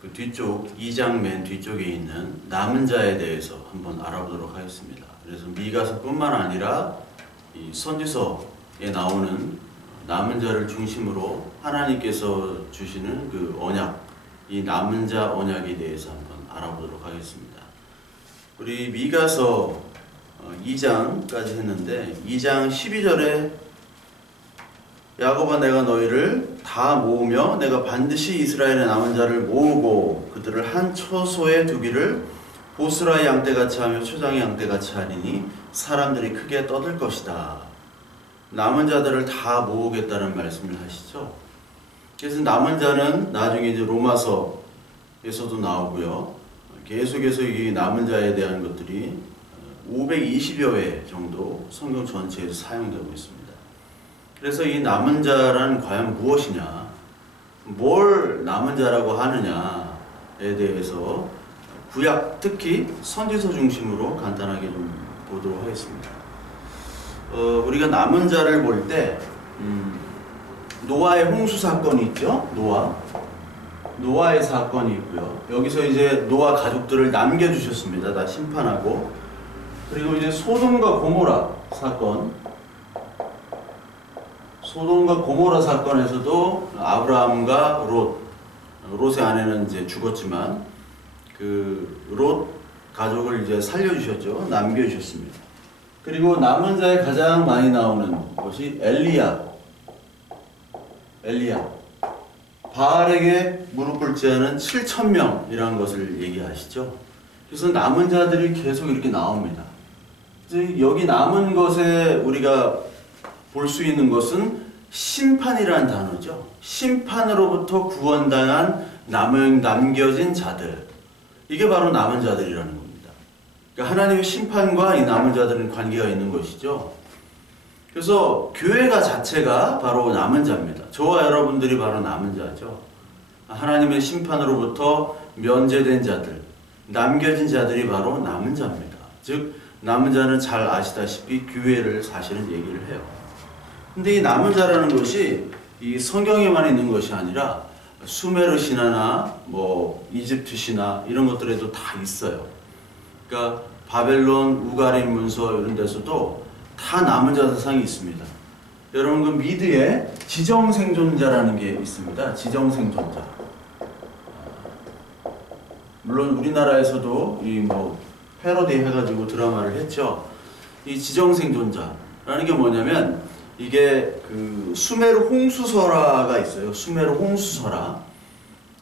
그 뒤쪽, 2장 맨 뒤쪽에 있는 남은 자에 대해서 한번 알아보도록 하겠습니다. 그래서 미가서뿐만 아니라 이 선지서에 나오는 남은 자를 중심으로 하나님께서 주시는 그 언약, 이 남은 자 언약에 대해서 한번 알아보도록 하겠습니다. 우리 미가서 2장까지 했는데 2장 12절에 야곱아 내가 너희를 다 모으며 내가 반드시 이스라엘의 남은 자를 모으고 그들을 한 처소에 두기를 보스라의 양떼같이 하며 초장의 양떼같이 하리니 사람들이 크게 떠들 것이다. 남은 자들을 다 모으겠다는 말씀을 하시죠. 그래서 남은 자는 나중에 이제 로마서에서도 나오고요. 계속해서 이 남은 자에 대한 것들이 520여 회 정도 성경 전체에서 사용되고 있습니다. 그래서 이 남은 자란 과연 무엇이냐, 뭘 남은 자라고 하느냐에 대해서 구약, 특히 선지서 중심으로 간단하게 좀 보도록 하겠습니다. 우리가 남은 자를 볼 때 노아의 홍수 사건이 있죠. 노아의 사건이 있고요. 여기서 이제 노아 가족들을 남겨주셨습니다. 다 심판하고. 그리고 이제 소돔과 고모라 사건에서도 아브라함과 롯의 아내는 이제 죽었지만 그 롯 가족을 이제 살려주셨죠. 남겨주셨습니다. 그리고 남은 자에 가장 많이 나오는 것이 엘리야. 바알에게 무릎 꿇지 않은 7,000명이라는 것을 얘기하시죠. 그래서 남은 자들이 계속 이렇게 나옵니다. 여기 남은 것에 우리가 볼 수 있는 것은 심판이라는 단어죠. 심판으로부터 구원당한 남겨진 자들. 이게 바로 남은 자들이라는 겁니다. 그러니까 하나님의 심판과 이 남은 자들은 관계가 있는 것이죠. 그래서 교회가 자체가 바로 남은 자입니다. 저와 여러분들이 바로 남은 자죠. 하나님의 심판으로부터 면제된 자들, 남겨진 자들이 바로 남은 자입니다. 즉 남은 자는 잘 아시다시피 교회를 사실은 얘기를 해요. 근데 이 남은 자라는 것이 이 성경에만 있는 것이 아니라 수메르 신화나 뭐 이집트 신화 이런 것들에도 다 있어요. 그러니까 바벨론, 우가린 문서 이런 데서도 다 남은 자 사상이 있습니다. 여러분 그 미드에 지정생존자라는 게 있습니다. 지정생존자. 물론 우리나라에서도 이 뭐 패러디 해가지고 드라마를 했죠. 이 지정생존자라는 게 뭐냐면 이게 그 수메르 홍수설화가 있어요. 수메르 홍수설화.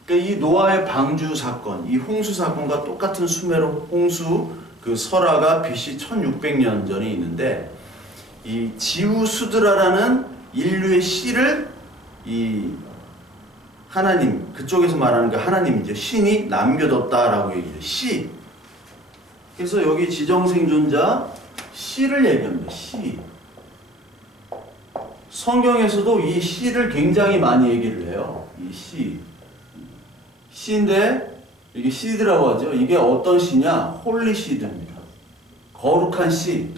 그러니까 이 노아의 방주 사건, 이 홍수 사건과 똑같은 수메르 홍수 그 설화가 BC 1600년 전에 있는데 이 지우수드라라는 인류의 씨를 이 하나님, 그쪽에서 말하는 그 하나님이죠. 신이 남겨뒀다라고 얘기해요. 씨. 그래서 여기 지정생존자 씨를 얘기합니다. 씨. 성경에서도 이 씨를 굉장히 많이 얘기를 해요. 이 씨. 씨인데 이게 씨드라고 하죠. 이게 어떤 씨냐? 홀리 씨드입니다. 거룩한 씨.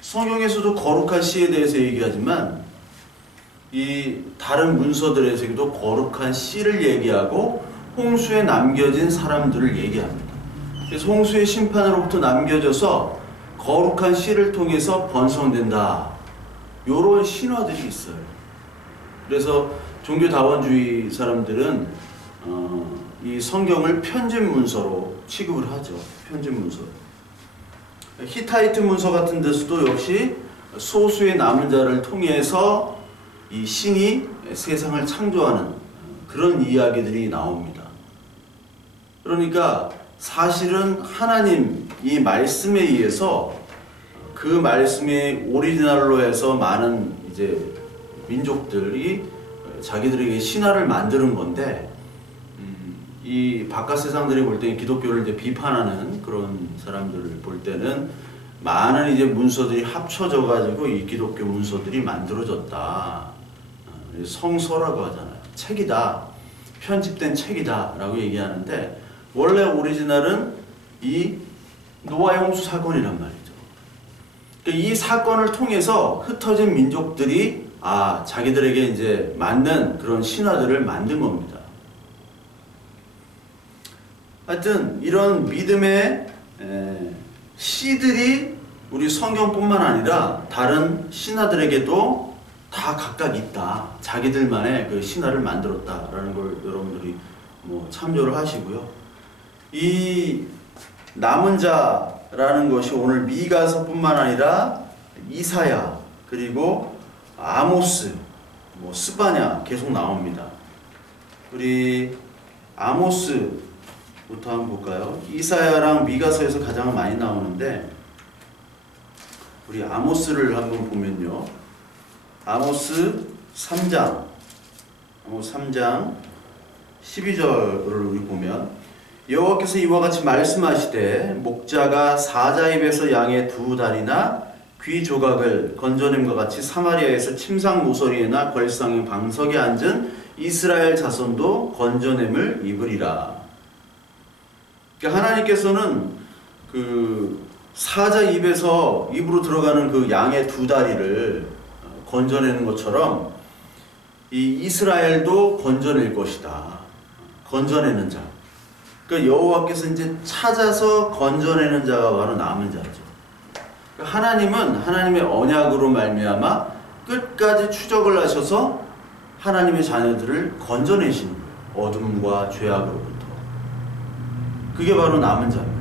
성경에서도 거룩한 씨에 대해서 얘기하지만 이 다른 문서들에서도 거룩한 씨를 얘기하고 홍수에 남겨진 사람들을 얘기합니다. 그래서 홍수의 심판으로부터 남겨져서 거룩한 씨를 통해서 번성된다. 이런 신화들이 있어요. 그래서 종교다원주의 사람들은 이 성경을 편집 문서로 취급을 하죠. 편집 문서. 히타이트 문서 같은 데서도 역시 소수의 남은 자를 통해서 이 신이 세상을 창조하는 그런 이야기들이 나옵니다. 그러니까 사실은 하나님 이 말씀에 의해서 그 말씀의 오리지널로 해서 많은 이제 민족들이 자기들에게 신화를 만드는 건데 이 바깥 세상들이 볼 때는 기독교를 이제 비판하는 그런 사람들을 볼 때는 많은 이제 문서들이 합쳐져 가지고 이 기독교 문서들이 만들어졌다. 성서라고 하잖아요. 책이다. 편집된 책이다 라고 얘기하는데 원래 오리지널은 이 노아의 홍수 사건이란 말이죠. 이 사건을 통해서 흩어진 민족들이 자기들에게 이제 맞는 그런 신화들을 만든 겁니다. 하여튼 이런 믿음의 씨들이 우리 성경뿐만 아니라 다른 신화들에게도 다 각각 있다. 자기들만의 그 신화를 만들었다라는 걸 여러분들이 참조를 하시고요. 이 남은 자라는 것이 오늘 미가서뿐만 아니라 이사야 그리고 아모스, 스바냐 계속 나옵니다. 우리 아모스부터 한번 볼까요? 이사야랑 미가서에서 가장 많이 나오는데 우리 아모스를 한번 보면요. 아모스 3장 12절을 우리 보면 여호와께서 이와 같이 말씀하시되 목자가 사자 입에서 양의 두 다리나 귀 조각을 건져냄과 같이 사마리아에서 침상 모서리에나 걸상의 방석에 앉은 이스라엘 자손도 건져냄을 입으리라. 그러니까 하나님께서는 그 사자 입으로 들어가는 그 양의 두 다리를 건져내는 것처럼 이 이스라엘도 건져낼 것이다. 건져내는 자. 그러니까 여호와께서 이제 찾아서 건져내는 자가 바로 남은 자죠. 그러니까 하나님은 하나님의 언약으로 말미암아 끝까지 추적을 하셔서 하나님의 자녀들을 건져내시는 거예요. 어둠과 죄악으로부터. 그게 바로 남은 자입니다.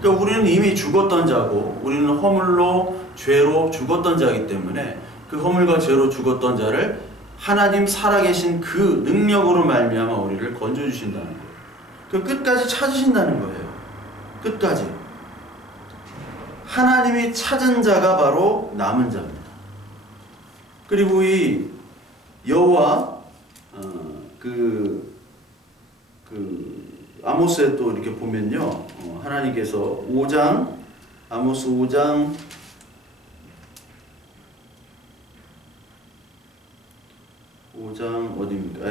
그러니까 우리는 이미 죽었던 자고 우리는 허물로 죄로 죽었던 자이기 때문에 그 허물과 죄로 죽었던 자를 하나님 살아계신 그 능력으로 말미암아 우리를 건져주신다는 거예요. 그 끝까지 찾으신다는 거예요. 끝까지. 하나님이 찾은 자가 바로 남은 자입니다. 그리고 이 여호와 아모스에 또 이렇게 보면요. 하나님께서 아모스 5장 5장 어디입니까?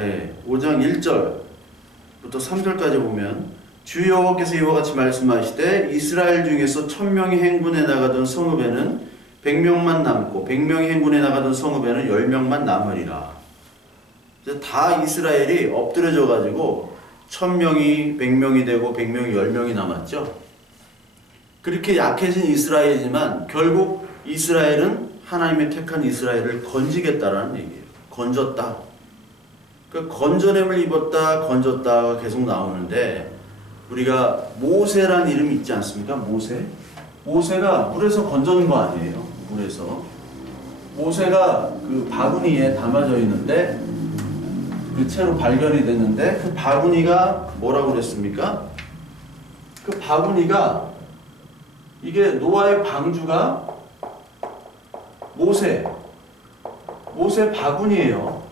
5장 1절부터 3절까지 보면 주 여호와께서 이와 같이 말씀하시되 이스라엘 중에서 1000명이 행군에 나가던 성읍에는 100명만 남고 100명이 행군에 나가던 성읍에는 10명만 남으리라. 다 이스라엘이 엎드려져 가지고 1000명이 100명이 되고 100명이 10명이 남았죠. 그렇게 약해진 이스라엘이지만 결국 이스라엘은 하나님의 택한 이스라엘을 건지겠다라는 얘기예요. 건졌다. 그 건져냄을 입었다, 건졌다가 계속 나오는데 우리가 모세라는 이름이 있지 않습니까? 모세가 물에서 건져낸 거 아니에요. 물에서. 모세가 그 바구니에 담아져 있는데 그 채로 발견이 됐는데 그 바구니가 뭐라고 그랬습니까? 그 바구니가 이게 노아의 방주가 모세 바구니예요.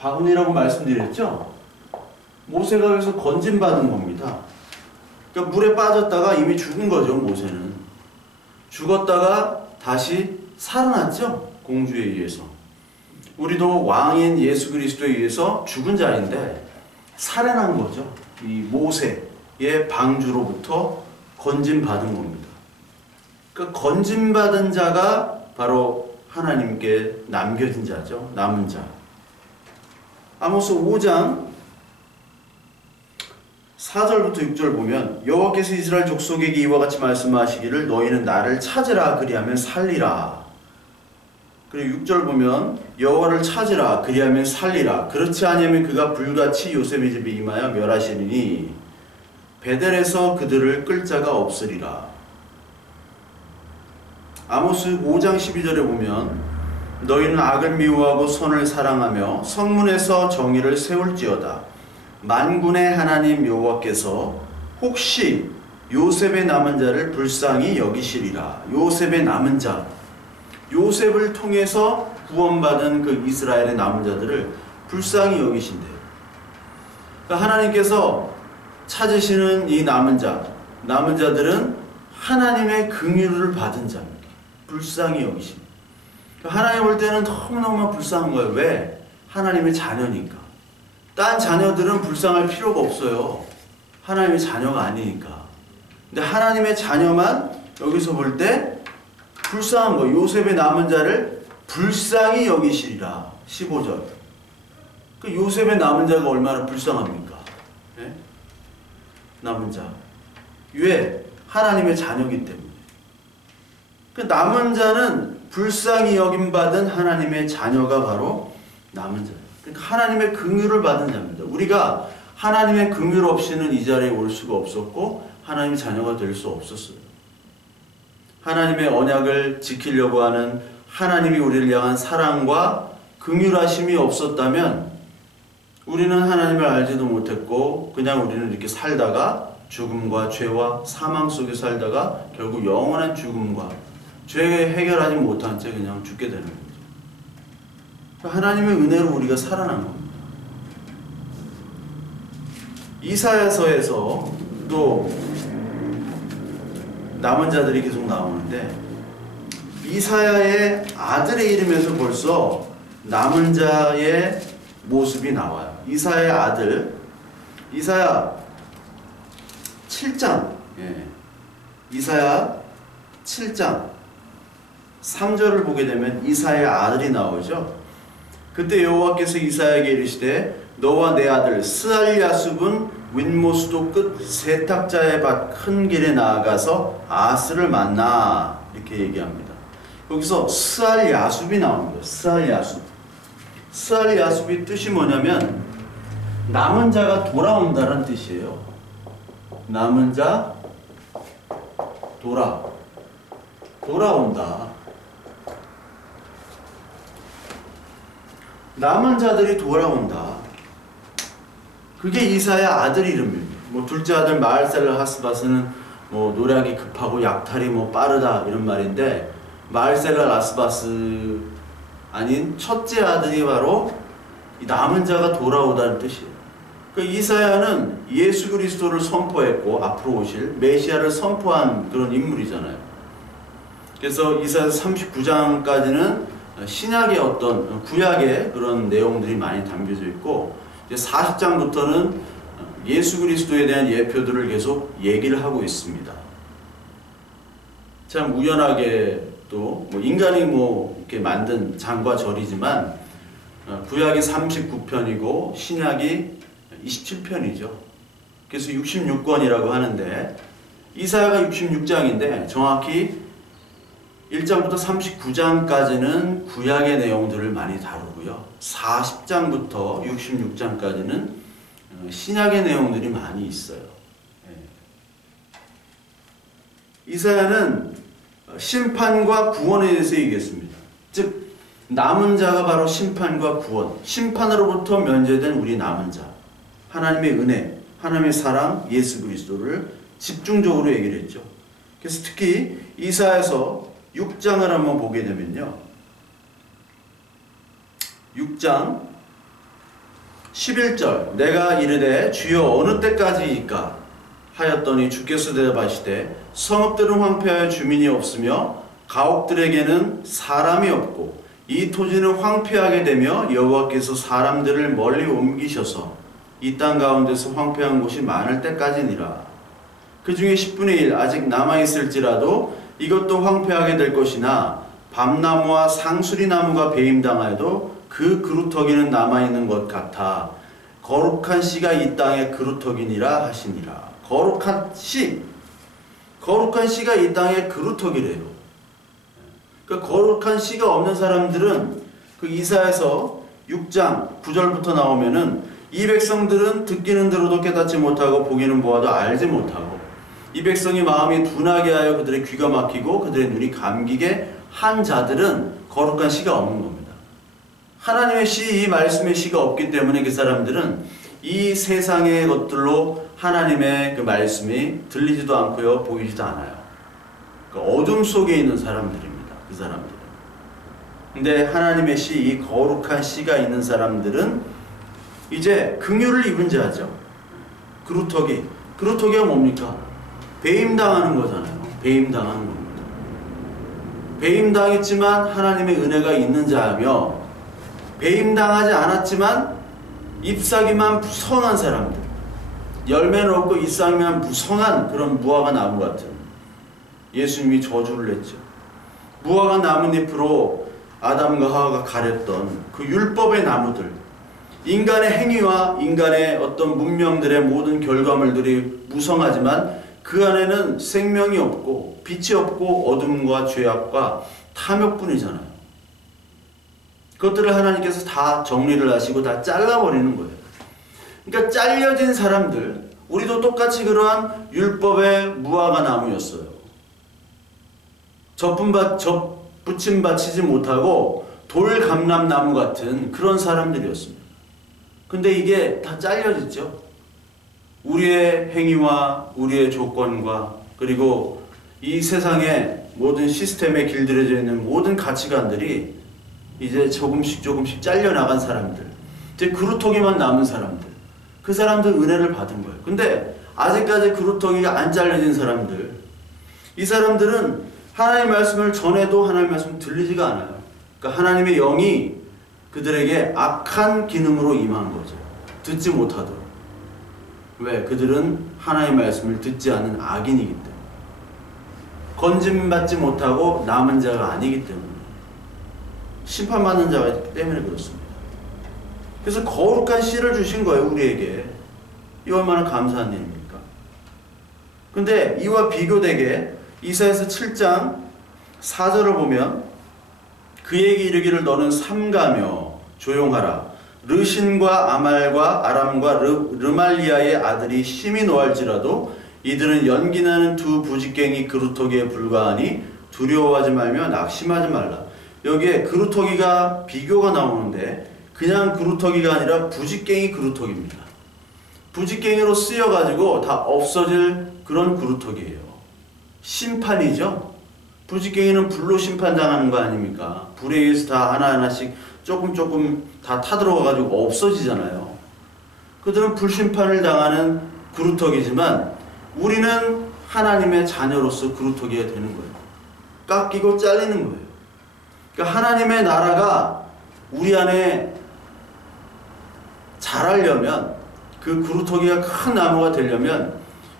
바구니라고 말씀드렸죠? 모세가 여기서 건진받은 겁니다. 그러니까 물에 빠졌다가 이미 죽은 거죠, 모세는. 죽었다가 다시 살아났죠, 공주에 의해서. 우리도 왕인 예수 그리스도에 의해서 죽은 자인데 살아난 거죠. 이 모세의 방주로부터 건진받은 겁니다. 그러니까 건진받은 자가 바로 하나님께 남겨진 자죠. 남은 자. 아모스 5장 4절부터 6절 보면 여호와께서 이스라엘 족속에게 이와 같이 말씀하시기를 너희는 나를 찾으라 그리하면 살리라. 그리고 6절 보면 여호와를 찾으라 그리하면 살리라. 그렇지 아니하면 그가 불같이 요셉의 집에 임하여 멸하시리니 베델에서 그들을 끌 자가 없으리라. 아모스 5장 12절에 보면 너희는 악을 미워하고 선을 사랑하며 성문에서 정의를 세울지어다. 만군의 하나님 여호와께서 혹시 요셉의 남은 자를 불쌍히 여기시리라. 요셉의 남은 자, 요셉을 통해서 구원받은 그 이스라엘의 남은 자들을 불쌍히 여기신대요. 그러니까 하나님께서 찾으시는 이 남은 자들은 하나님의 긍휼을 받은 자입니다. 불쌍히 여기십니다. 하나님 볼 때는 너무너무 불쌍한 거예요. 왜? 하나님의 자녀니까. 딴 자녀들은 불쌍할 필요가 없어요. 하나님의 자녀가 아니니까. 근데 하나님의 자녀만 여기서 볼 때 불쌍한 거예요. 요셉의 남은 자를 불쌍히 여기시리라. 15절. 그 요셉의 남은 자가 얼마나 불쌍합니까? 네? 남은 자. 왜? 하나님의 자녀이기 때문에. 그 남은 자는 불쌍히 여김받은 하나님의 자녀가 바로 남은 자예요. 그러니까 하나님의 긍휼을 받은 자입니다. 우리가 하나님의 긍휼 없이는 이 자리에 올 수가 없었고 하나님의 자녀가 될 수 없었어요. 하나님의 언약을 지키려고 하는 하나님이 우리를 향한 사랑과 긍휼하심이 없었다면 우리는 하나님을 알지도 못했고 그냥 우리는 이렇게 살다가 죽음과 죄와 사망 속에 살다가 결국 영원한 죽음과 죄 해결하지 못한 채 그냥 죽게 되는 거죠. 하나님의 은혜로 우리가 살아난 겁니다. 이사야서에서 또 남은 자들이 계속 나오는데 이사야의 아들의 이름에서 벌써 남은 자의 모습이 나와요. 이사야의 아들, 이사야 7장, 이사야 7장 3절을 보게 되면 이사야의 아들이 나오죠. 그때 여호와께서 이사야에게 이르시되 너와 내 아들 스알야숲은 윗모수도 끝 세탁자의 밭 큰 길에 나아가서 아스를 만나 이렇게 얘기합니다. 여기서 스알야숲이 나옵니다. 스알야숲. 스알야숲이 뜻이 뭐냐면 남은 자가 돌아온다는 뜻이에요. 남은 자 돌아온다. 남은 자들이 돌아온다. 그게 이사야 아들 이름입니다. 뭐 둘째 아들 마알셀라하스바스는 뭐 노력이 급하고 약탈이 뭐 빠르다 이런 말인데 마알셀라하스바스 아닌 첫째 아들이 바로 이 남은 자가 돌아오다는 뜻이에요. 그 이사야는 예수 그리스도를 선포했고 앞으로 오실 메시아를 선포한 그런 인물이잖아요. 그래서 이사야 39장까지는 신약의 어떤 구약의 그런 내용들이 많이 담겨져 있고 이제 40장부터는 예수 그리스도에 대한 예표들을 계속 얘기를 하고 있습니다. 참 우연하게 또 뭐 인간이 뭐 이렇게 만든 장과 절이지만 구약이 39편이고 신약이 27편이죠. 그래서 66권이라고 하는데 이사야가 66장인데 정확히 1장부터 39장까지는 구약의 내용들을 많이 다루고요. 40장부터 66장까지는 신약의 내용들이 많이 있어요. 이사야는 심판과 구원에 대해서 얘기했습니다. 즉 남은 자가 바로 심판과 구원, 심판으로부터 면제된 우리 남은 자, 하나님의 은혜, 하나님의 사랑, 예수 그리스도를 집중적으로 얘기를 했죠. 그래서 특히 이사야서 6장을 한번 보게 되면요. 6장 11절 내가 이르되 주여 어느 때까지이까 하였더니 주께서 대답하시되 성읍들은 황폐하여 주민이 없으며 가옥들에게는 사람이 없고 이 토지는 황폐하게 되며 여호와께서 사람들을 멀리 옮기셔서 이 땅 가운데서 황폐한 곳이 많을 때까지니라. 그 중에 10분의 1 아직 남아있을지라도 이것도 황폐하게 될 것이나 밤나무와 상수리나무가 배임당하여도 그 그루터기는 남아있는 것 같아 거룩한 씨가 이 땅에 그루터기니라 하시니라. 거룩한 씨가 이 땅에 그루터기래요. 그러니까 거룩한 씨가 없는 사람들은 그 이사야서 6장 9절부터 나오면은 이 백성들은 듣기는 들어도 깨닫지 못하고 보기는 보아도 알지 못하고 이 백성이 마음이 둔하게 하여 그들의 귀가 막히고 그들의 눈이 감기게 한 자들은 거룩한 씨가 없는 겁니다. 하나님의 씨, 이 말씀의 씨가 없기 때문에 그 사람들은 이 세상의 것들로 하나님의 그 말씀이 들리지도 않고요, 보이지도 않아요. 그러니까 어둠 속에 있는 사람들입니다. 그 사람들은. 근데 하나님의 씨, 이 거룩한 씨가 있는 사람들은 이제 긍휼을 입은 자죠. 그루터기가 뭡니까? 배임당하는 거잖아요. 배임당하는 겁니다. 배임당했지만 하나님의 은혜가 있는 자며 배임당하지 않았지만 잎사귀만 무성한 사람들, 열매는 없고 잎사귀만 무성한 그런 무화과 나무 같은, 예수님이 저주를 냈죠. 무화과 나뭇잎으로 아담과 하와가 가렸던 그 율법의 나무들, 인간의 행위와 인간의 어떤 문명들의 모든 결과물들이 무성하지만 그 안에는 생명이 없고 빛이 없고 어둠과 죄악과 탐욕뿐이잖아요. 그것들을 하나님께서 다 정리를 하시고 다 잘라버리는 거예요. 그러니까 잘려진 사람들, 우리도 똑같이 그러한 율법의 무화과 나무였어요. 젖붙임 바치지 못하고 돌감람나무 같은 그런 사람들이었습니다. 근데 이게 다 잘려졌죠. 우리의 행위와 우리의 조건과 그리고 이 세상의 모든 시스템에 길들여져 있는 모든 가치관들이 이제 조금씩 잘려나간 사람들, 이제 그루터기만 남은 사람들, 그 사람들 은혜를 받은 거예요. 근데 아직까지 그루터기가 안 잘려진 사람들, 이 사람들은 하나님의 말씀을 전해도 하나님의 말씀 들리지가 않아요. 그러니까 하나님의 영이 그들에게 악한 기능으로 임한 거죠. 듣지 못하도록. 왜? 그들은 하나님의 말씀을 듣지 않는 악인이기 때문에. 건짐받지 못하고 남은 자가 아니기 때문에. 심판받는 자가 있기 때문에 그렇습니다. 그래서 거룩한 씨를 주신 거예요, 우리에게. 이 얼마나 감사한 일입니까? 근데 이와 비교되게 이사야서 7장 4절을 보면 그에게 이르기를 너는 삼가며 조용하라. 르신과 아말과 아람과 르말리아의 아들이 심히 노할지라도 이들은 연기나는 두 부직갱이 그루터기에 불과하니 두려워하지 말며 낙심하지 말라. 여기에 그루터기가 비교가 나오는데 그냥 그루터기가 아니라 부직갱이 그루터기입니다. 부직갱이로 쓰여가지고 다 없어질 그런 그루터기예요. 심판이죠. 부직갱이는 불로 심판당하는 거 아닙니까? 불에 의해서 다 하나하나씩 조금 다 타들어가가지고 없어지잖아요. 그들은 불심판을 당하는 그루터기지만 우리는 하나님의 자녀로서 그루터기가 되는 거예요. 깎이고 잘리는 거예요. 그러니까 하나님의 나라가 우리 안에 자라려면, 그 그루터기가 큰 나무가 되려면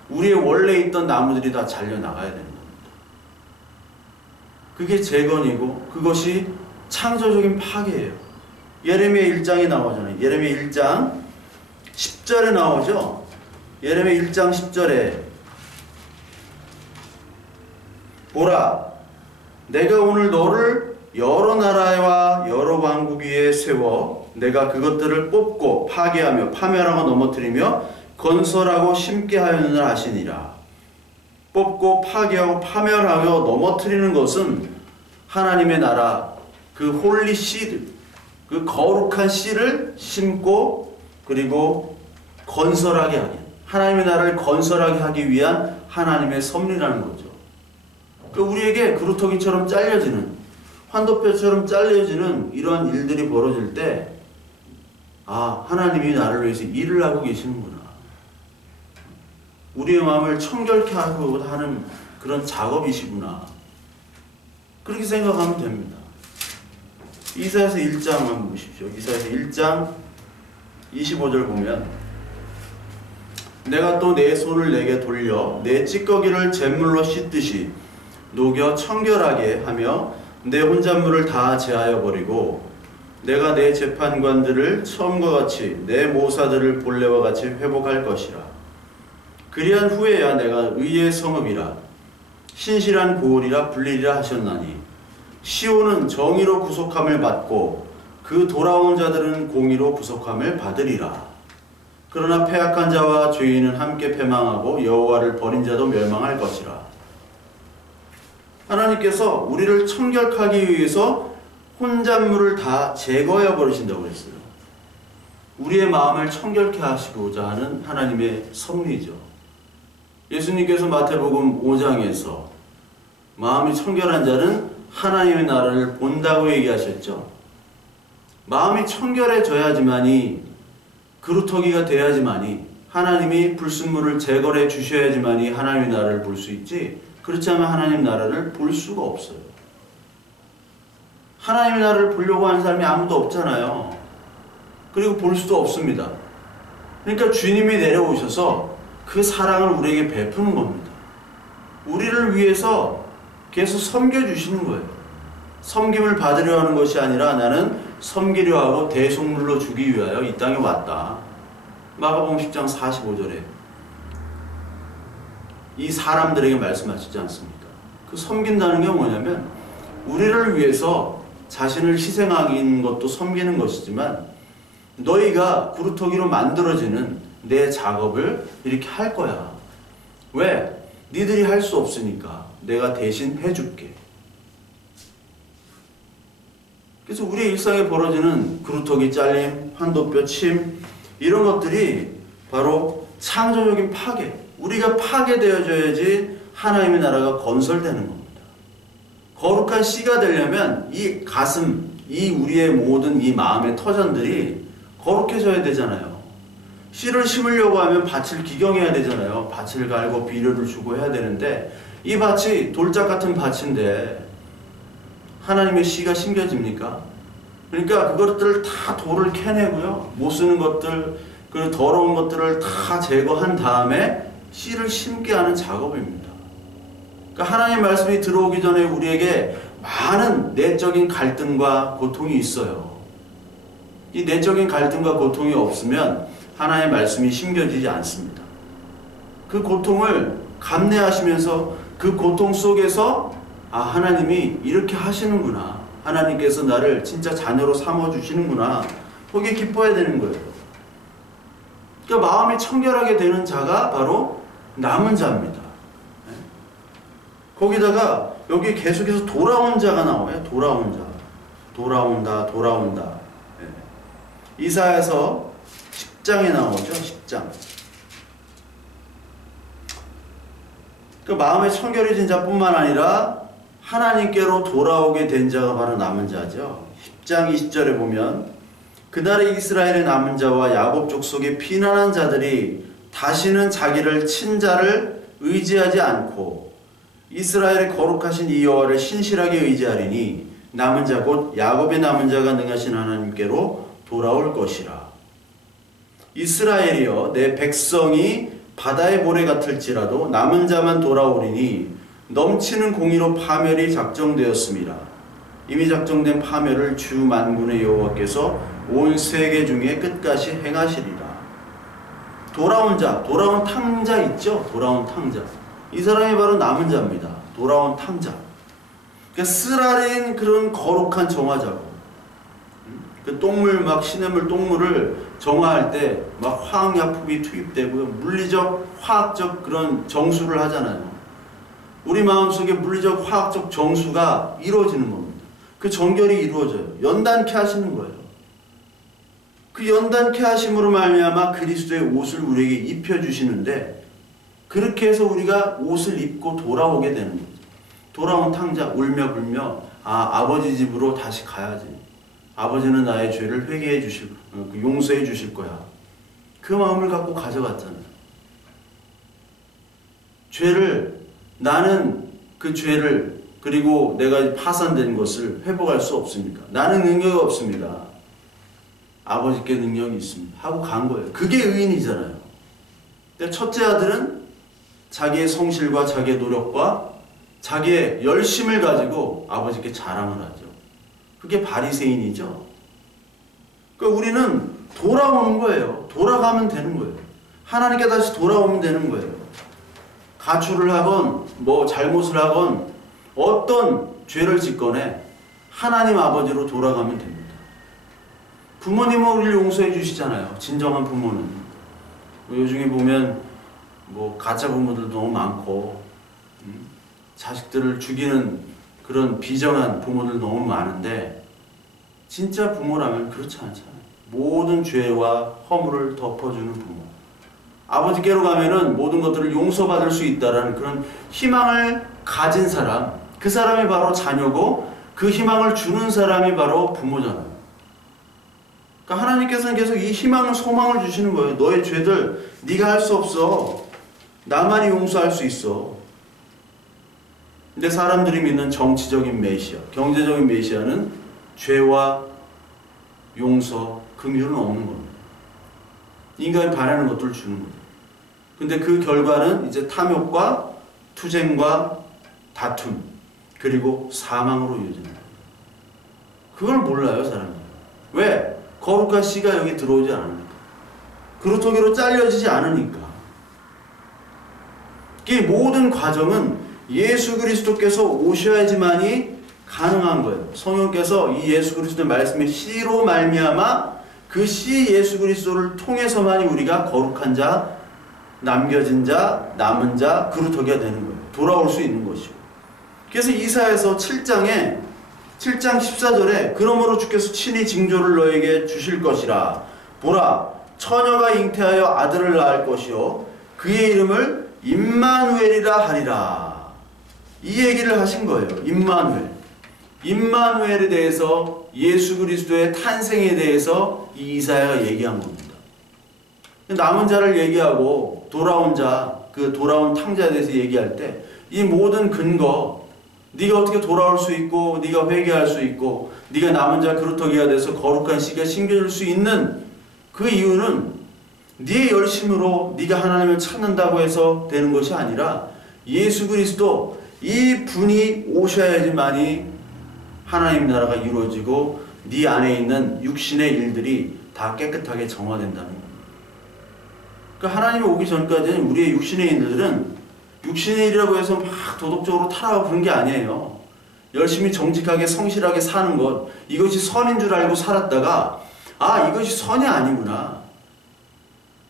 우리의 원래 있던 나무들이 다 잘려나가야 되는 겁니다. 그게 재건이고 그것이 창조적인 파괴예요. 예레미야 1장에 나오잖아요. 예레미야 1장 10절에 나오죠. 예레미야 1장 10절에 보라, 내가 오늘 너를 여러 나라와 여러 왕국 위에 세워 내가 그것들을 뽑고 파괴하며 파멸하고 넘어뜨리며 건설하고 심게 하였느라 하시니라. 뽑고 파괴하고 파멸하며 넘어뜨리는 것은 하나님의 나라, 그 홀리 씨드, 그 거룩한 씨를 심고 그리고 건설하게 하기, 하나님의 나라를 건설하게 하기 위한 하나님의 섭리라는 거죠. 그러니까 우리에게 그루터기처럼 잘려지는, 환도뼈처럼 잘려지는 이러한 일들이 벌어질 때, 아, 하나님이 나를 위해서 일을 하고 계시는구나. 우리의 마음을 청결케 하고 하는 그런 작업이시구나. 그렇게 생각하면 됩니다. 이사야서 1장 한번 보십시오. 이사야서 1장 25절 보면 내가 또 내 손을 내게 돌려 내 찌꺼기를 잿물로 씻듯이 녹여 청결하게 하며 내 혼잣물을 다 제하여 버리고 내가 내 재판관들을 처음과 같이 내 모사들을 본래와 같이 회복할 것이라. 그리한 후에야 내가 의의 성읍이라 신실한 고을이라 불리리라 하셨나니 시온은 정의로 구속함을 받고 그 돌아온 자들은 공의로 구속함을 받으리라. 그러나 패악한 자와 죄인은 함께 패망하고 여호와를 버린 자도 멸망할 것이라. 하나님께서 우리를 청결하기 위해서 혼잣물을 다 제거해 버리신다고 했어요. 우리의 마음을 청결케 하시고자 하는 하나님의 섭리죠. 예수님께서 마태복음 5장에서 마음이 청결한 자는 하나님의 나라를 본다고 얘기하셨죠. 마음이 청결해져야지만이, 그루터기가 돼야지만이, 하나님이 불순물을 제거해 주셔야지만이 하나님의 나라를 볼 수 있지, 그렇지 않으면 하나님 나라를 볼 수가 없어요. 하나님의 나라를 보려고 하는 사람이 아무도 없잖아요. 그리고 볼 수도 없습니다. 그러니까 주님이 내려오셔서 그 사랑을 우리에게 베푸는 겁니다. 우리를 위해서 계속 섬겨주시는 거예요. 섬김을 받으려 하는 것이 아니라 나는 섬기려 하고 대속물로 주기 위하여 이 땅에 왔다. 마가복음 10장 45절에 이 사람들에게 말씀하시지 않습니까? 그 섬긴다는 게 뭐냐면 우리를 위해서 자신을 희생하는 것도 섬기는 것이지만 너희가 구루터기로 만들어지는 내 작업을 이렇게 할 거야. 왜? 니들이 할 수 없으니까 내가 대신 해줄게. 그래서 우리의 일상에 벌어지는 구루터기 잘림, 환도뼈 침 이런 것들이 바로 창조적인 파괴. 우리가 파괴되어져야지 하나님의 나라가 건설되는 겁니다. 거룩한 씨가 되려면 이 가슴, 이 우리의 모든 이 마음의 터전들이 거룩해져야 되잖아요. 씨를 심으려고 하면 밭을 기경해야 되잖아요. 밭을 갈고 비료를 주고 해야 되는데 이 밭이 돌짝 같은 밭인데 하나님의 씨가 심겨집니까? 그러니까 그것들을 다 돌을 캐내고요. 못 쓰는 것들, 그 더러운 것들을 다 제거한 다음에 씨를 심게 하는 작업입니다. 그러니까 하나님의 말씀이 들어오기 전에 우리에게 많은 내적인 갈등과 고통이 있어요. 이 내적인 갈등과 고통이 없으면 하나님의 말씀이 심겨지지 않습니다. 그 고통을 감내하시면서 그 고통 속에서 아, 하나님이 이렇게 하시는구나. 하나님께서 나를 진짜 자녀로 삼아주시는구나. 거기에 기뻐해야 되는 거예요. 그러니까 마음이 청결하게 되는 자가 바로 남은 자입니다. 거기다가 여기 계속해서 돌아온 자가 나와요. 돌아온 자. 돌아온다, 돌아온다. 이사야서 10장에 나오죠. 10장. 그 마음에 청결해진 자뿐만 아니라 하나님께로 돌아오게 된 자가 바로 남은 자죠. 10장 20절에 보면 그날의 이스라엘의 남은 자와 야곱 족속의 피난한 자들이 다시는 자기를 친 자를 의지하지 않고 이스라엘의 거룩하신 이 여호와를 신실하게 의지하리니 남은 자 곧 야곱의 남은 자가 능하신 하나님께로 돌아올 것이라. 이스라엘이여 내 백성이 바다의 모래 같을지라도 남은 자만 돌아오리니 넘치는 공의로 파멸이 작정되었습니다. 이미 작정된 파멸을 주 만군의 여호와께서 온 세계 중에 끝까지 행하시리라. 돌아온 자, 돌아온 탕자 있죠? 돌아온 탕자. 이 사람이 바로 남은 자입니다. 돌아온 탕자. 그러니까 쓰라린 그런 거룩한 정화자고 그 똥물 막 시냇물 똥물을 정화할 때 막 화학약품이 투입되고요. 물리적, 화학적 그런 정수를 하잖아요. 우리 마음속에 물리적, 화학적 정수가 이루어지는 겁니다. 그 정결이 이루어져요. 연단케 하시는 거예요. 그 연단케 하심으로 말미암아 그리스도의 옷을 우리에게 입혀주시는데 그렇게 해서 우리가 옷을 입고 돌아오게 되는 거죠. 돌아온 탕자 울며 불며 아버지 집으로 다시 가야지. 아버지는 나의 죄를 회개해 주실, 용서해 주실 거야. 그 마음을 갖고 가져갔잖아요. 죄를, 나는 그 죄를, 그리고 내가 파산된 것을 회복할 수 없습니까? 나는 능력이 없습니다. 아버지께 능력이 있습니다. 하고 간 거예요. 그게 의인이잖아요. 근데 첫째 아들은 자기의 성실과 자기의 노력과 자기의 열심을 가지고 아버지께 자랑을 하죠. 그게 바리새인이죠. 그러니까 우리는 돌아오는 거예요. 돌아가면 되는 거예요. 하나님께 다시 돌아오면 되는 거예요. 가출을 하건 뭐 잘못을 하건 어떤 죄를 짓거나 하나님 아버지로 돌아가면 됩니다. 부모님은 우리를 용서해 주시잖아요. 진정한 부모는. 요즘에 보면 뭐 가짜 부모들도 너무 많고 자식들을 죽이는 그런 비정한 부모들 너무 많은데 진짜 부모라면 그렇지 않잖아요. 모든 죄와 허물을 덮어주는 부모. 아버지께로 가면은 모든 것들을 용서받을 수 있다라는 그런 희망을 가진 사람, 그 사람이 바로 자녀고 그 희망을 주는 사람이 바로 부모잖아요. 그러니까 하나님께서는 계속 이 희망을, 소망을 주시는 거예요. 너의 죄들 네가 할 수 없어. 나만이 용서할 수 있어. 근데 사람들이 믿는 정치적인 메시아, 경제적인 메시아는 죄와 용서, 긍휼은 없는 겁니다. 인간이 바라는 것들을 주는 거예요. 근데 그 결과는 이제 탐욕과 투쟁과 다툼, 그리고 사망으로 이어지는 거예요. 그걸 몰라요, 사람들이. 왜? 거룩한 씨가 여기 들어오지 않으니까. 그루터기로 잘려지지 않으니까. 이 모든 과정은 예수 그리스도께서 오셔야지만이 가능한 거예요. 성령께서 이 예수 그리스도의 말씀의 씨로 말미암아 그 씨 예수 그리스도를 통해서만이 우리가 거룩한 자, 남겨진 자, 남은 자, 그루터기가 되는 거예요. 돌아올 수 있는 것이고. 그래서 이사야서 7장 14절에 그러므로 주께서 친히 징조를 너에게 주실 것이라. 보라, 처녀가 잉태하여 아들을 낳을 것이요 그의 이름을 임마누엘이라 하리라. 이 얘기를 하신 거예요. 임마누엘에 대해서, 예수 그리스도의 탄생에 대해서 이 이사야가 얘기한 겁니다. 남은 자를 얘기하고 돌아온 자, 그 돌아온 탕자에 대해서 얘기할 때 이 모든 근거, 네가 어떻게 돌아올 수 있고 네가 회개할 수 있고 네가 남은 자 그루터기가 돼서 거룩한 씨가 심겨질 수 있는 그 이유는 네 열심으로 네가 하나님을 찾는다고 해서 되는 것이 아니라 예수 그리스도 이 분이 오셔야지만이 하나님 나라가 이루어지고 네 안에 있는 육신의 일들이 다 깨끗하게 정화된다는 겁니다. 그러니까 하나님이 오기 전까지는 우리의 육신의 일들은 육신의 일이라고 해서 막 도덕적으로 타락하고 그런 게 아니에요. 열심히 정직하게 성실하게 사는 것, 이것이 선인 줄 알고 살았다가 이것이 선이 아니구나,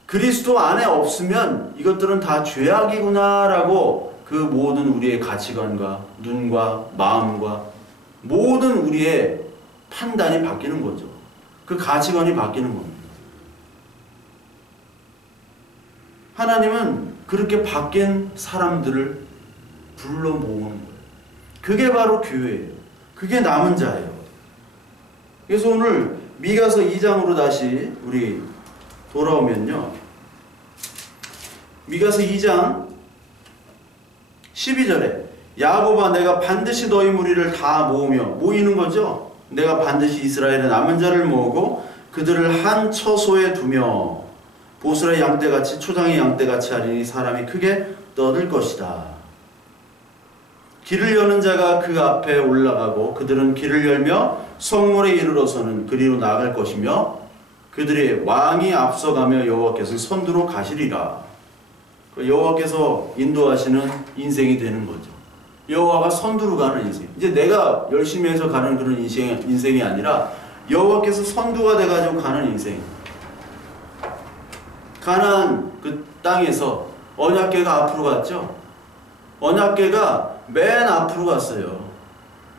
그리스도 안에 없으면 이것들은 다 죄악이구나 라고 그 모든 우리의 가치관과 눈과 마음과 모든 우리의 판단이 바뀌는 거죠. 그 가치관이 바뀌는 겁니다. 하나님은 그렇게 바뀐 사람들을 불러 모으는 거예요. 그게 바로 교회예요. 그게 남은 자예요. 그래서 오늘 미가서 2장으로 다시 우리 돌아오면요, 미가서 2장 12절에 야곱아, 내가 반드시 너희 무리를 다 모으며, 모이는 거죠. 내가 반드시 이스라엘의 남은 자를 모으고 그들을 한 처소에 두며 보스라의 양떼같이 초장의 양떼같이 하리니 사람이 크게 떠들 것이다. 길을 여는 자가 그 앞에 올라가고 그들은 길을 열며 성문에 이르러서는 그리로 나아갈 것이며 그들의 왕이 앞서가며 여호와께서 선두로 가시리라. 여호와께서 인도하시는 인생이 되는 거죠. 여호와가 선두로 가는 인생. 이제 내가 열심히 해서 가는 그런 인생이 아니라 여호와께서 선두가 돼가지고 가는 인생. 가나안 그 땅에서 언약궤가 앞으로 갔죠. 언약궤가 맨 앞으로 갔어요.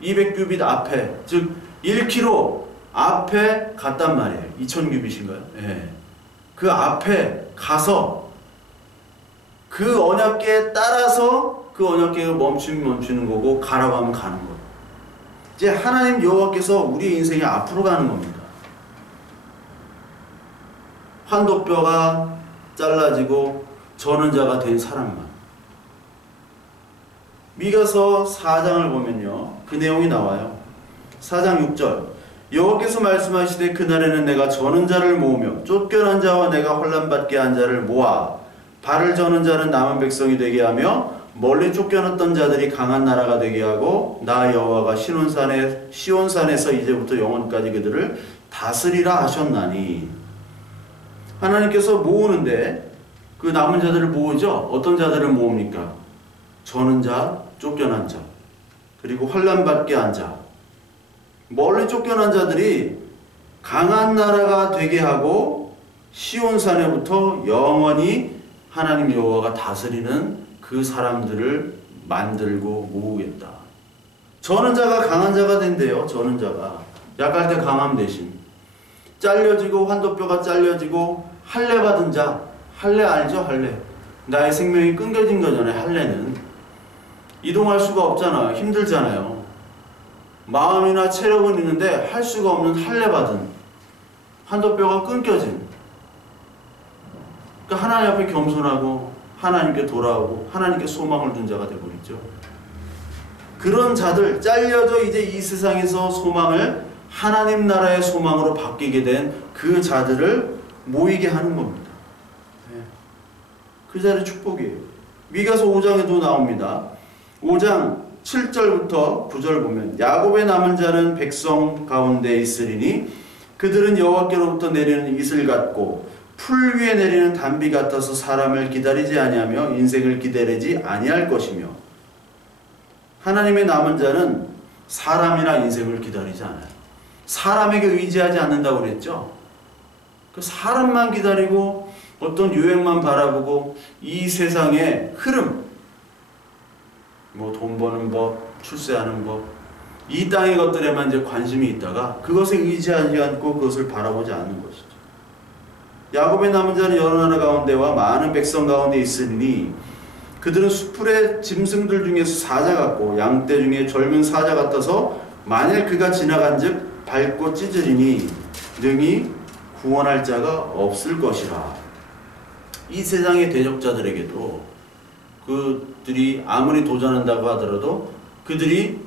200규빗 앞에, 즉 1km 앞에 갔단 말이에요. 2000규빗인가요? 예. 그 앞에 가서 그 언약궤에 따라서 그 언약궤가 멈추는 거고 가라고 하면 가는 거예요. 이제 하나님 여호와께서 우리 인생의 앞으로 가는 겁니다. 환도뼈가 잘라지고 저는 자가 된 사람만. 미가서 4장을 보면요, 그 내용이 나와요. 4장 6절 여호와께서 말씀하시되 그날에는 내가 저는 자를 모으며 쫓겨난 자와 내가 혼란받게 한 자를 모아 발을 저는 자는 남은 백성이 되게 하며 멀리 쫓겨났던 자들이 강한 나라가 되게 하고 나 여호와가 시온산에서 이제부터 영원까지 그들을 다스리라 하셨나니. 하나님께서 모으는데 그 남은 자들을 모으죠. 어떤 자들을 모읍니까? 저는 자, 쫓겨난 자, 그리고 환난받게 한 자, 멀리 쫓겨난 자들이 강한 나라가 되게 하고 시온산에부터 영원히 하나님 여호와가 다스리는 그 사람들을 만들고 모으겠다. 저는 자가 강한 자가 된대요. 저는 자가 약할 때 강함 대신 잘려지고 환도뼈가 잘려지고 할례 받은 자, 할례 알죠? 할례. 나의 생명이 끊겨진 거잖아요. 할례는 이동할 수가 없잖아. 힘들잖아요. 마음이나 체력은 있는데 할 수가 없는 할례 받은, 환도뼈가 끊겨진. 그러니까 하나님 앞에 겸손하고 하나님께 돌아오고 하나님께 소망을 둔 자가 되어버리죠. 그런 자들, 잘려져 이제 이 세상에서 소망을 하나님 나라의 소망으로 바뀌게 된 그 자들을 모이게 하는 겁니다. 그 자리 축복이에요. 미가서 5장에도 나옵니다. 5장 7절부터 9절 보면 야곱의 남은 자는 백성 가운데 있으리니 그들은 여호와께로부터 내리는 이슬 같고 풀 위에 내리는 단비 같아서 사람을 기다리지 아니하며 인생을 기다리지 아니할 것이며. 하나님의 남은 자는 사람이나 인생을 기다리지 않아요. 사람에게 의지하지 않는다고 그랬죠. 그 사람만 기다리고 어떤 유행만 바라보고 이 세상의 흐름, 뭐 돈 버는 법, 출세하는 법, 이 땅의 것들에만 이제 관심이 있다가 그것에 의지하지 않고 그것을 바라보지 않는 것이죠. 야곱의 남은 자는 여러 나라 가운데와 많은 백성 가운데 있으니 그들은 숫풀의 짐승들 중에서 사자 같고 양떼 중에 젊은 사자 같아서 만일 그가 지나간즉 밟고 찢으리니 능히 구원할 자가 없을 것이라. 이 세상의 대적자들에게도 그들이 아무리 도전한다고 하더라도 그들이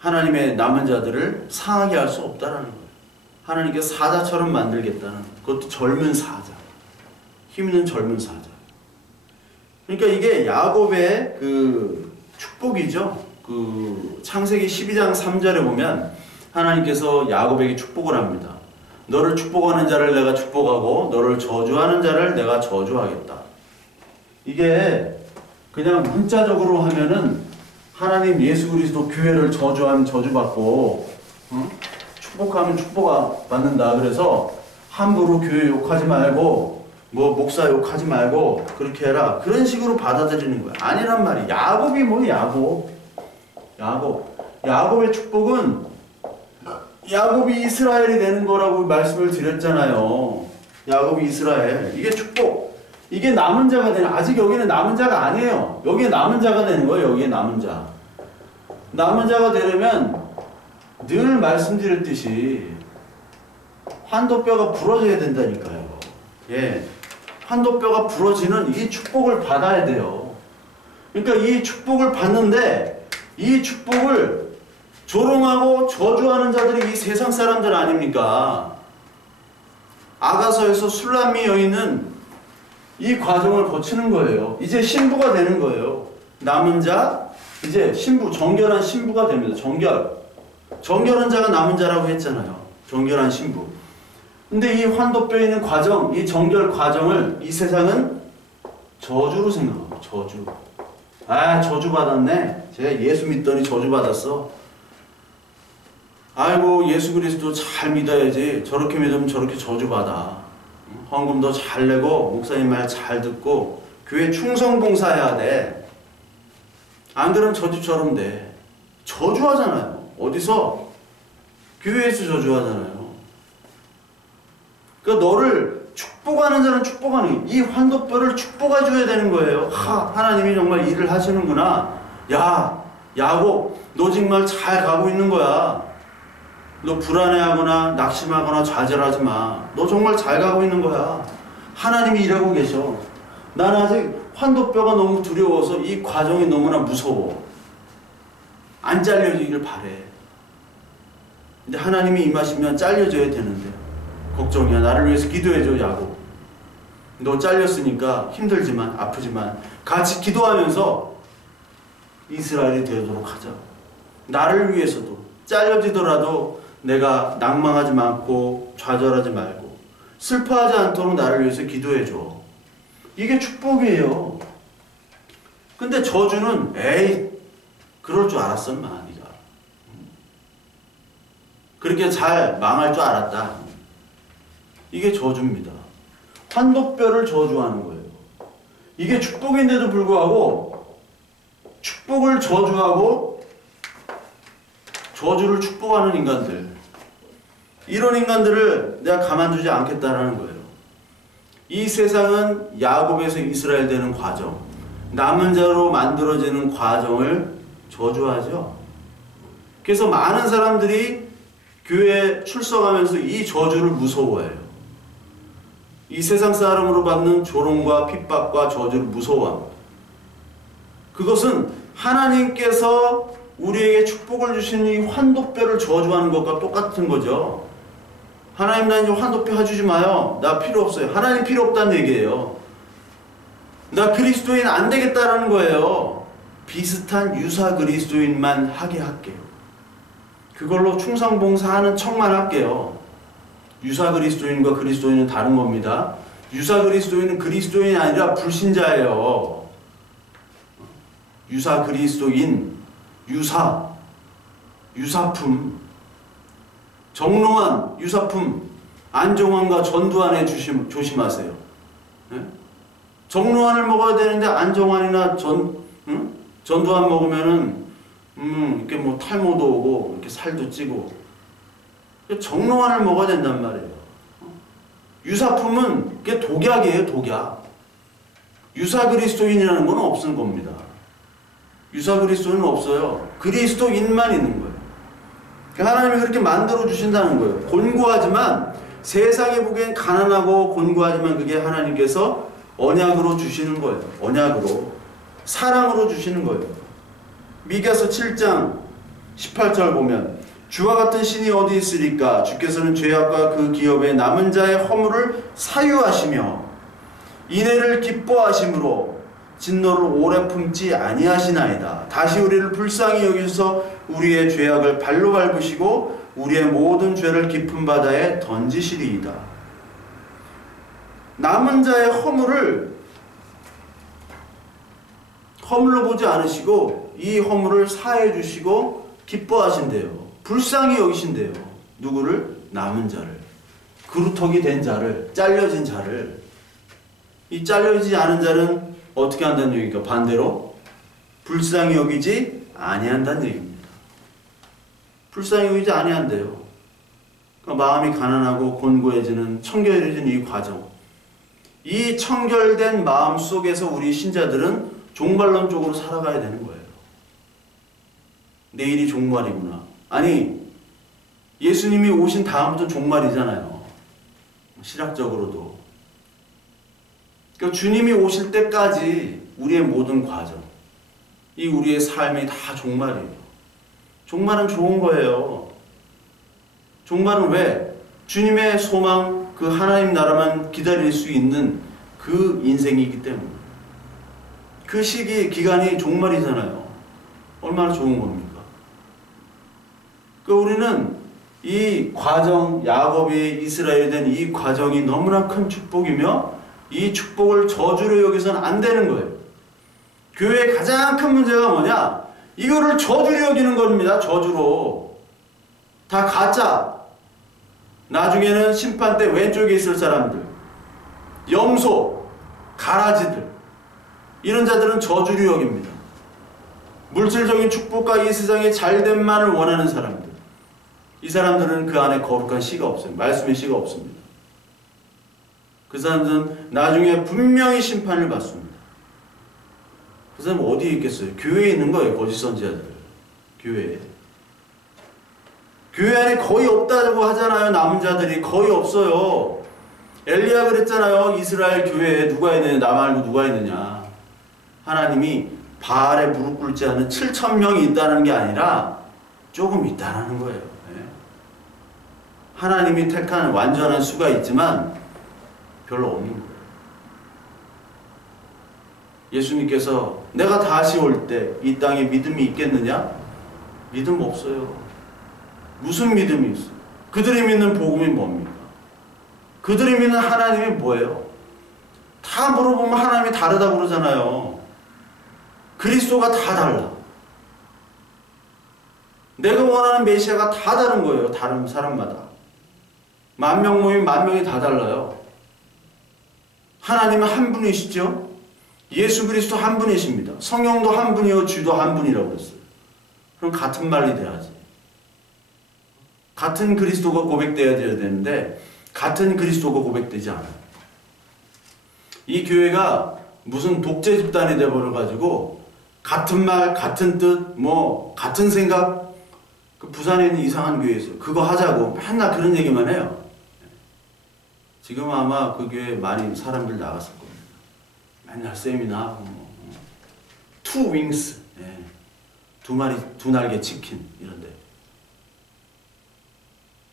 하나님의 남은 자들을 상하게 할 수 없다라는 거예요. 하나님께서 사자처럼 만들겠다는, 그것도 젊은 사자, 힘 있는 젊은 사자. 그러니까 이게 야곱의 그 축복이죠. 그 창세기 12장 3절에 보면 하나님께서 야곱에게 축복을 합니다. 너를 축복하는 자를 내가 축복하고 너를 저주하는 자를 내가 저주하겠다. 이게 그냥 문자적으로 하면은 하나님 예수 그리스도 교회를 저주하면 저주받고 축복하면 축복받는다. 그래서 함부로 교회 욕하지 말고 뭐 목사 욕하지 말고 그렇게 해라. 그런 식으로 받아들이는 거야. 아니란 말이야. 야곱이 뭐 야곱의 축복은 야곱이 이스라엘이 되는 거라고 말씀을 드렸잖아요. 야곱이 이스라엘. 이게 축복. 이게 남은 자가 되는, 아직 여기는 남은 자가 아니에요. 여기에 남은 자가 되는 거예요. 여기에 남은 자. 남은 자가 되려면 늘 말씀드렸듯이 환도뼈가 부러져야 된다니까요. 예. 환도뼈가 부러지는 이 축복을 받아야 돼요. 그러니까 이 축복을 받는데 이 축복을 조롱하고 저주하는 자들이 이 세상 사람들 아닙니까? 아가서에서 술람미 여인은 이 과정을 거치는 거예요. 이제 신부가 되는 거예요. 남은 자, 이제 신부, 정결한 신부가 됩니다. 정결한 자가 남은 자라고 했잖아요. 정결한 신부. 근데 이 환도뼈에 있는 과정, 이 정결 과정을 이 세상은 저주로 생각하고, 저주. 아, 저주받았네. 제가 예수 믿더니 저주받았어. 아이고, 예수 그리스도 잘 믿어야지. 저렇게 믿으면 저렇게 저주받아. 헌금도 잘 내고 목사님 말 잘 듣고 교회 충성 봉사해야 돼. 안 그러면 저주처럼 돼. 저주하잖아요. 어디서? 교회에서 저주하잖아요. 그러니까 너를 축복하는 자는 축복하는, 이 환도뼈를 축복해 줘야 되는 거예요. 하나님이 정말 일을 하시는구나. 야, 야곱, 너 정말 잘 가고 있는 거야. 너 불안해하거나 낙심하거나 좌절하지 마. 너 정말 잘 가고 있는 거야. 하나님이 일하고 계셔. 난 아직 환도뼈가 너무 두려워서 이 과정이 너무나 무서워. 안 잘려지기를 바래. 근데 하나님이 임하시면 잘려져야 되는데 걱정이야. 나를 위해서 기도해줘, 야곱. 너 잘렸으니까 힘들지만 아프지만 같이 기도하면서 이스라엘이 되도록 하자. 나를 위해서도 잘려지더라도 내가 낭망하지 않고 좌절하지 말고 슬퍼하지 않도록 나를 위해서 기도해줘. 이게 축복이에요. 근데 저주는 에이 그럴 줄 알았어 인마 네가. 그렇게 잘 망할 줄 알았다. 이게 저주입니다. 환도뼈를 저주하는 거예요. 이게 축복인데도 불구하고 축복을 저주하고 저주를 축복하는 인간들, 이런 인간들을 내가 가만두지 않겠다라는 거예요. 이 세상은 야곱에서 이스라엘 되는 과정, 남은 자로 만들어지는 과정을 저주하죠. 그래서 많은 사람들이 교회에 출석하면서 이 저주를 무서워해요. 이 세상 사람으로 받는 조롱과 핍박과 저주를 무서워합니다. 그것은 하나님께서 우리에게 축복을 주신 이 환도뼈를 저주하는 것과 똑같은 거죠. 하나님 나 이제 환도뼈 해주지 마요. 나 필요 없어요. 하나님 필요 없다는 얘기예요. 나 그리스도인 안 되겠다라는 거예요. 비슷한 유사 그리스도인만 하게 할게요. 그걸로 충성봉사하는 척만 할게요. 유사 그리스도인과 그리스도인은 다른 겁니다. 유사 그리스도인은 그리스도인이 아니라 불신자예요. 유사 그리스도인, 유사품, 정롱한 유사품, 안정환과 전두환에 조심하세요. 네? 정롱환을 먹어야 되는데 안정환이나 전두환 먹으면은 이렇게 뭐 탈모도 오고 이렇게 살도 찌고, 정롱환을 먹어야 된단 말이에요. 유사품은 그게 독약이에요, 독약. 유사 그리스도인이라는 건 없을 겁니다. 유사 그리스도인은 없어요. 그리스도인만 있는 거예요. 하나님이 그렇게 만들어 주신다는 거예요. 곤고하지만, 세상에 보기엔 가난하고 곤고하지만 그게 하나님께서 언약으로 주시는 거예요. 언약으로, 사랑으로 주시는 거예요. 미가서 7장 18절 보면, 주와 같은 신이 어디 있으리까? 주께서는 죄악과 그 기업에 남은 자의 허물을 사유하시며 인애를 기뻐하심으로 진노를 오래 품지 아니하시나이다. 다시 우리를 불쌍히 여기셔서 우리의 죄악을 발로 밟으시고 우리의 모든 죄를 깊은 바다에 던지시리이다. 남은 자의 허물로 보지 않으시고 이 허물을 사해 주시고 기뻐하신대요. 불쌍히 여기신대요. 누구를? 남은 자를. 그루터기 된 자를, 잘려진 자를. 이 잘려지지 않은 자는 어떻게 한다는 얘기입니까? 반대로 불쌍히 여기지 아니한다는 얘기입니다. 불쌍히 여기지 아니한대요. 그러니까 마음이 가난하고 곤고해지는, 청결해지는 이 과정. 이 청결된 마음 속에서 우리 신자들은 종말론적으로 살아가야 되는 거예요. 내일이 종말이구나. 아니, 예수님이 오신 다음부터 종말이잖아요. 실학적으로도. 그러니까 주님이 오실 때까지 우리의 모든 과정, 이 우리의 삶이 다 종말이에요. 종말은 좋은 거예요. 종말은 왜? 주님의 소망, 그 하나님 나라만 기다릴 수 있는 그 인생이기 때문에. 그 기간이 종말이잖아요. 얼마나 좋은 겁니까? 그 우리는 이 과정, 야곱이 이스라엘이 된 이 과정이 너무나 큰 축복이며 이 축복을 저주로 여기서는 안 되는 거예요. 교회의 가장 큰 문제가 뭐냐? 이거를 저주로 여기는 겁니다. 저주로. 다 가짜. 나중에는 심판 때 왼쪽에 있을 사람들, 염소, 가라지들, 이런 자들은 저주로 여깁니다. 물질적인 축복과 이 세상의 잘됨만을 원하는 사람들, 이 사람들은 그 안에 거룩한 씨가 없어요. 말씀의 씨가 없습니다. 그 사람들은 나중에 분명히 심판을 받습니다. 그 사람은 어디에 있겠어요? 교회에 있는 거예요. 거짓 선지자들. 교회에. 교회 안에 거의 없다고 하잖아요. 남은 자들이 거의 없어요. 엘리야 그랬잖아요. 이스라엘 교회에 누가 있느냐, 나 말고 누가 있느냐. 하나님이 바알에 무릎 꿇지 않은 7,000명이 있다는 게 아니라 조금 있다는 거예요. 하나님이 택한 완전한 수가 있지만 별로 없는 거예요. 예수님께서 내가 다시 올 때 이 땅에 믿음이 있겠느냐? 믿음 없어요. 무슨 믿음이 있어요? 그들이 믿는 복음이 뭡니까? 그들이 믿는 하나님이 뭐예요? 다 물어보면 하나님이 다르다고 그러잖아요. 그리스도가 다 달라. 내가 원하는 메시아가 다 다른 거예요. 다른 사람마다. 10,000명 모이면 10,000명이 다 달라요. 하나님은 한 분이시죠? 예수 그리스도 한 분이십니다. 성령도 한 분이요 주도 한 분이라고 그랬어요. 그럼 같은 말이 돼야지. 같은 그리스도가 고백되어야 되는데 같은 그리스도가 고백되지 않아요. 이 교회가 무슨 독재 집단이 되어버려가지고 같은 말, 같은 뜻, 뭐 같은 생각. 그 부산에 있는 이상한 교회 있어요. 그거 하자고 맨날 그런 얘기만 해요. 지금 아마 그 교회에 많이 사람들 나갔을 겁니다. 맨날 세미나, 투 윙스, 두 날개 치킨 이런데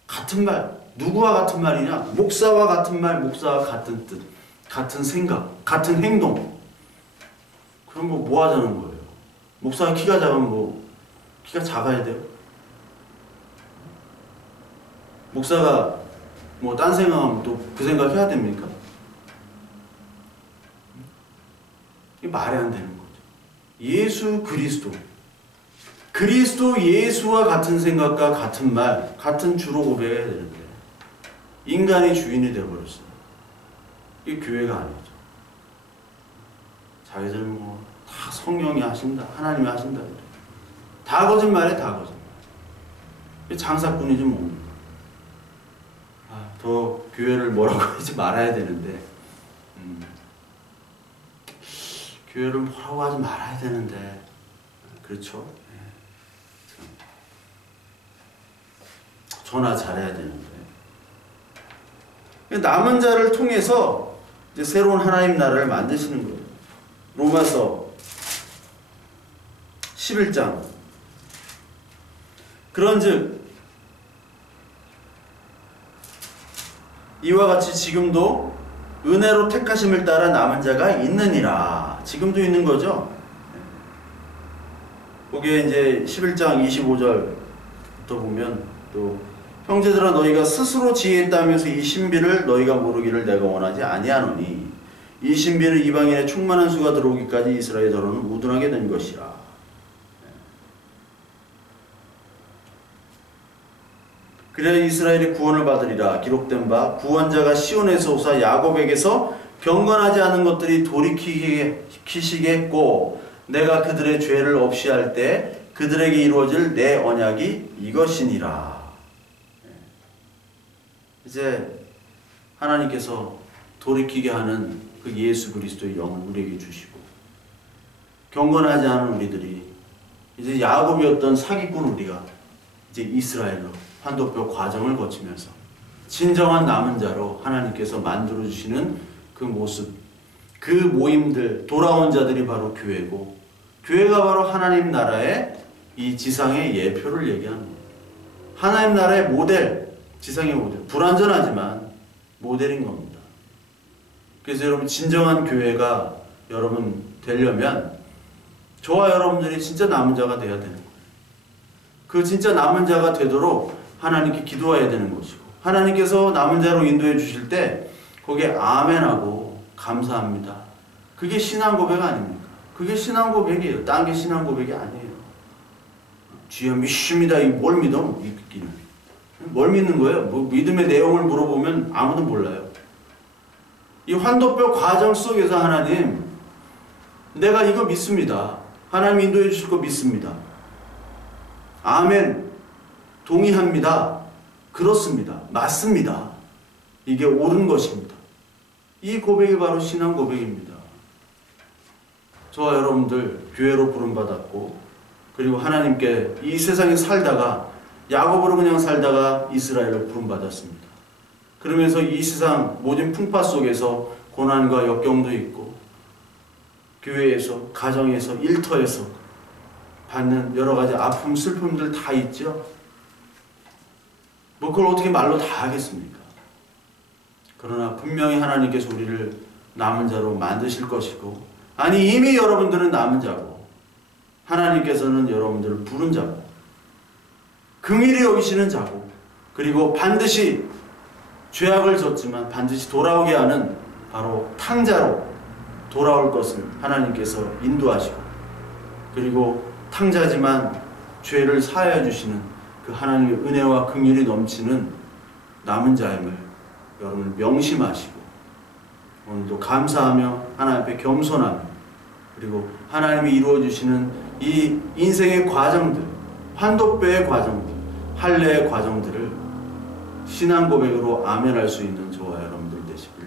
같은 말, 누구와 같은 말이냐? 목사와 같은 말, 목사와 같은 뜻, 같은 생각, 같은 행동. 그럼 뭐 하자는 거예요? 목사가 키가 작으면 키가 작아야 돼요? 목사가 뭐 딴 생각하면 또 그 생각 해야 됩니까? 이게 말이 안 되는 거죠. 예수 그리스도 예수와 같은 생각과 같은 말, 같은 주로 고백해야 되는데 인간이 주인이 되어버렸어요. 이게 교회가 아니죠. 자기들 뭐 다 성령이 하신다, 하나님이 하신다. 다 거짓말에 다 거짓말. 장사꾼이지 뭡니까? 더 교회를 뭐라고 하지 말아야 되는데 교회를 뭐라고 하지 말아야 되는데 그렇죠? 전화 잘해야 되는데 남은 자를 통해서 이제 새로운 하나님 나라를 만드시는 거예요. 로마서 11장 그런즉 이와 같이 지금도 은혜로 택하심을 따라 남은 자가 있느니라. 지금도 있는 거죠. 거기에 이제 11장 25절부터 보면 또 형제들아 너희가 스스로 지혜했다면서 이 신비를 너희가 모르기를 내가 원하지 아니하노니 이 신비는 이방인의 충만한 수가 들어오기까지 이스라엘 더러는 우둔하게 된 것이라. 그래야 이스라엘이 구원을 받으리라. 기록된 바 구원자가 시온에서 오사 야곱에게서 경건하지 않은 것들이 돌이키시게 했고 내가 그들의 죄를 없이 할 때 그들에게 이루어질 내 언약이 이것이니라. 이제 하나님께서 돌이키게 하는 그 예수 그리스도의 영을 우리에게 주시고 경건하지 않은 우리들이 이제 야곱이었던 사기꾼 우리가 이제 이스라엘로 환도뼈 과정을 거치면서 진정한 남은 자로 하나님께서 만들어주시는 그 모습, 그 모임들, 돌아온 자들이 바로 교회고 교회가 바로 하나님 나라의 이 지상의 예표를 얘기하는 거예요. 하나님 나라의 모델, 지상의 모델, 불완전하지만 모델인 겁니다. 그래서 여러분 진정한 교회가 여러분 되려면 저와 여러분들이 진짜 남은 자가 되어야 되는 거예요. 그 진짜 남은 자가 되도록 하나님께 기도해야 되는 것이고 하나님께서 남은 자로 인도해 주실 때 거기에 아멘하고 감사합니다. 그게 신앙 고백 아닙니까? 그게 신앙 고백이에요. 딴 게 신앙 고백이 아니에요. 주여 믿습니다. 뭘 믿어? 믿기는. 뭘 믿는 거예요? 뭐 믿음의 내용을 물어보면 아무도 몰라요. 이 환도뼈 과정 속에서 하나님 내가 이거 믿습니다. 하나님 인도해 주실 거 믿습니다. 아멘. 동의합니다. 그렇습니다. 맞습니다. 이게 옳은 것입니다. 이 고백이 바로 신앙 고백입니다. 저와 여러분들 교회로 부름받았고 그리고 하나님께 이 세상에 살다가 야곱으로 그냥 살다가 이스라엘로 부름받았습니다. 그러면서 이 세상 모든 풍파 속에서 고난과 역경도 있고 교회에서, 가정에서, 일터에서 받는 여러 가지 아픔, 슬픔들 다 있죠. 뭐 그걸 어떻게 말로 다 하겠습니까? 그러나 분명히 하나님께서 우리를 남은 자로 만드실 것이고 아니 이미 여러분들은 남은 자고 하나님께서는 여러분들을 부른 자고 긍휼히 여기시는 자고 그리고 반드시 죄악을 졌지만 반드시 돌아오게 하는 바로 탕자로 돌아올 것을 하나님께서 인도하시고 그리고 탕자지만 죄를 사하여 주시는 그 하나님의 은혜와 긍휼이 넘치는 남은 자임을 여러분 명심하시고 오늘도 감사하며 하나님 앞에 겸손하며 그리고 하나님이 이루어 주시는 이 인생의 과정들, 환도뼈의 과정들, 할례의 과정들을 신앙 고백으로 아멘할 수 있는 저와 여러분들 되시길